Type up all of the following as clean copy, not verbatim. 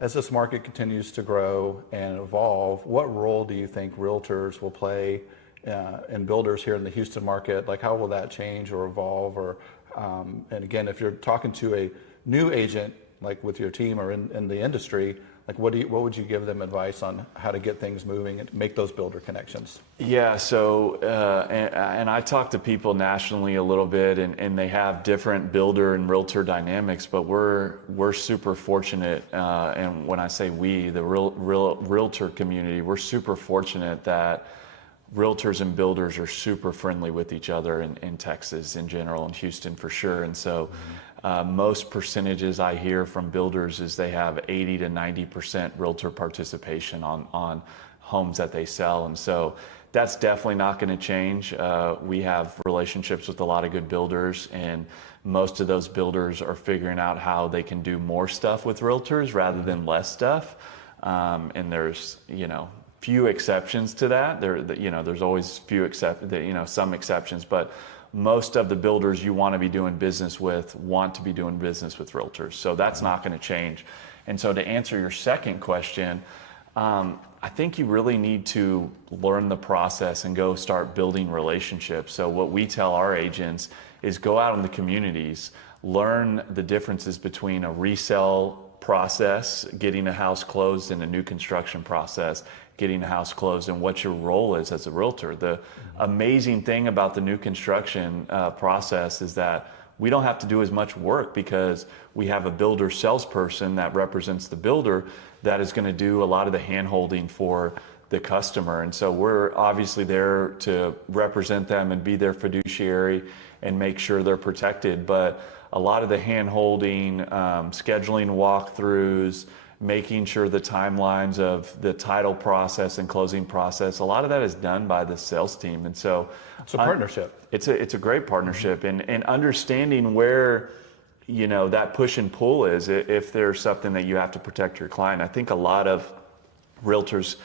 as this market continues to grow and evolve, what role do you think realtors will play in builders here in the Houston market? Like, how will that change or evolve? Or and again, if you're talking to a new agent, like with your team or in the industry, like what would you give them advice on how to get things moving and make those builder connections? Yeah, so and I talk to people nationally a little bit, and they have different builder and realtor dynamics, but we're super fortunate, and when I say we, the realtor community, we're super fortunate that realtors and builders are super friendly with each other in Texas in general, and Houston for sure. And so most percentages I hear from builders is they have 80 to 90% realtor participation on homes that they sell. And so that's definitely not going to change. We have relationships with a lot of good builders, and most of those builders are figuring out how they can do more stuff with realtors rather than less stuff. And there's, few exceptions to that. There's always some exceptions, but most of the builders you want to be doing business with want to be doing business with realtors. So that's not going to change. And so to answer your second question, I think you really need to learn the process and go start building relationships. So what we tell our agents is go out in the communities, learn the differences between a resale process, getting a house closed, and a new construction process, getting a house closed, and what your role is as a realtor. The amazing thing about the new construction process is that we don't have to do as much work because we have a builder salesperson that represents the builder that is going to do a lot of the hand-holding for the customer. And so we're obviously there to represent them and be their fiduciary and make sure they're protected. But a lot of the hand-holding, scheduling walkthroughs, making sure the timelines of the title process and closing process, a lot of that is done by the sales team. And so it's a partnership. It's a great partnership, and understanding where that push and pull is, if there's something that you have to protect your client. I think a lot of realtors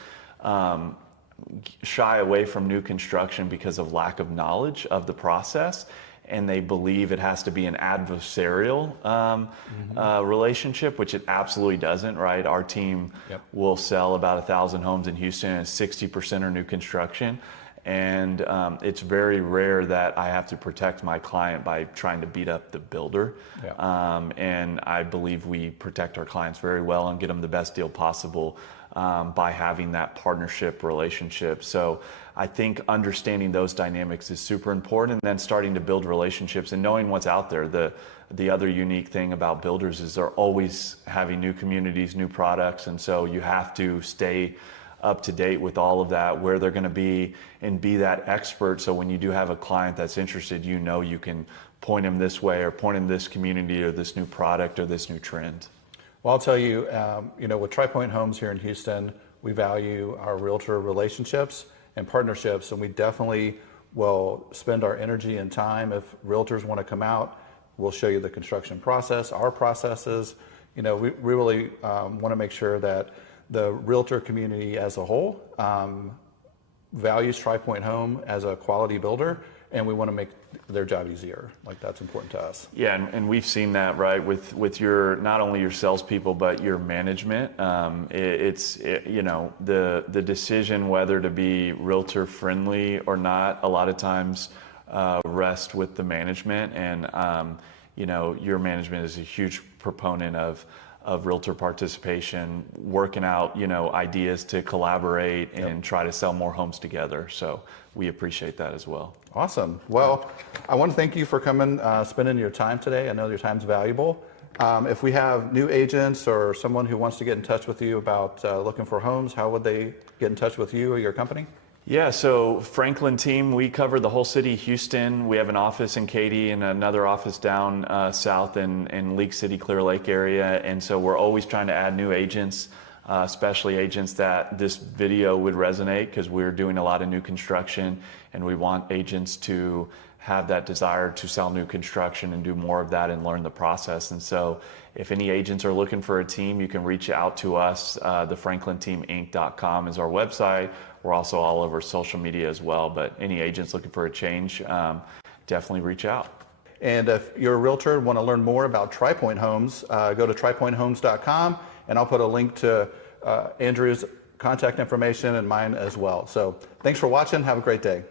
shy away from new construction because of lack of knowledge of the process, and they believe it has to be an adversarial relationship, which it absolutely doesn't, right? Our team will sell about 1,000 homes in Houston, and 60% are new construction. And it's very rare that I have to protect my client by trying to beat up the builder. And I believe we protect our clients very well and get them the best deal possible by having that partnership relationship. So I think understanding those dynamics is super important, and then starting to build relationships and knowing what's out there. The other unique thing about builders is they're always having new communities, new products, and so you have to stay up to date with all of that, where they're going to be, and be that expert. So when you do have a client that's interested, you can point them this way, or point them this community, or this new product, or this new trend. Well, I'll tell you, with Pointe Homes here in Houston, we value our realtor relationships and partnerships, and we definitely will spend our energy and time. If realtors want to come out, we'll show you the construction process, our processes. We really want to make sure that the realtor community as a whole values Pointe Home as a quality builder, and we want to make their job easier. Like, that's important to us. Yeah, and we've seen that, right, with your, not only your salespeople, but your management. The decision whether to be realtor friendly or not, a lot of times rest with the management. And your management is a huge proponent of realtor participation, working out, ideas to collaborate and try to sell more homes together. So we appreciate that as well. Awesome. Well, I want to thank you for coming, spending your time today. I know your time's valuable. If we have new agents or someone who wants to get in touch with you about looking for homes, how would they get in touch with you or your company? Yeah, so Franklin team, we cover the whole city of Houston. We have an office in Katy and another office down south in League City, Clear Lake area. And so we're always trying to add new agents, especially agents that this video would resonate, because we're doing a lot of new construction, and we want agents to have that desire to sell new construction and do more of that and learn the process. And so if any agents are looking for a team, you can reach out to us. TheFranklinTeamInc.com is our website. We're also all over social media as well, but any agents looking for a change, definitely reach out. And if you're a realtor and want to learn more about Pointe Homes, go to TriPointeHomes.com and I'll put a link to Andrew's contact information and mine as well. So thanks for watching. Have a great day.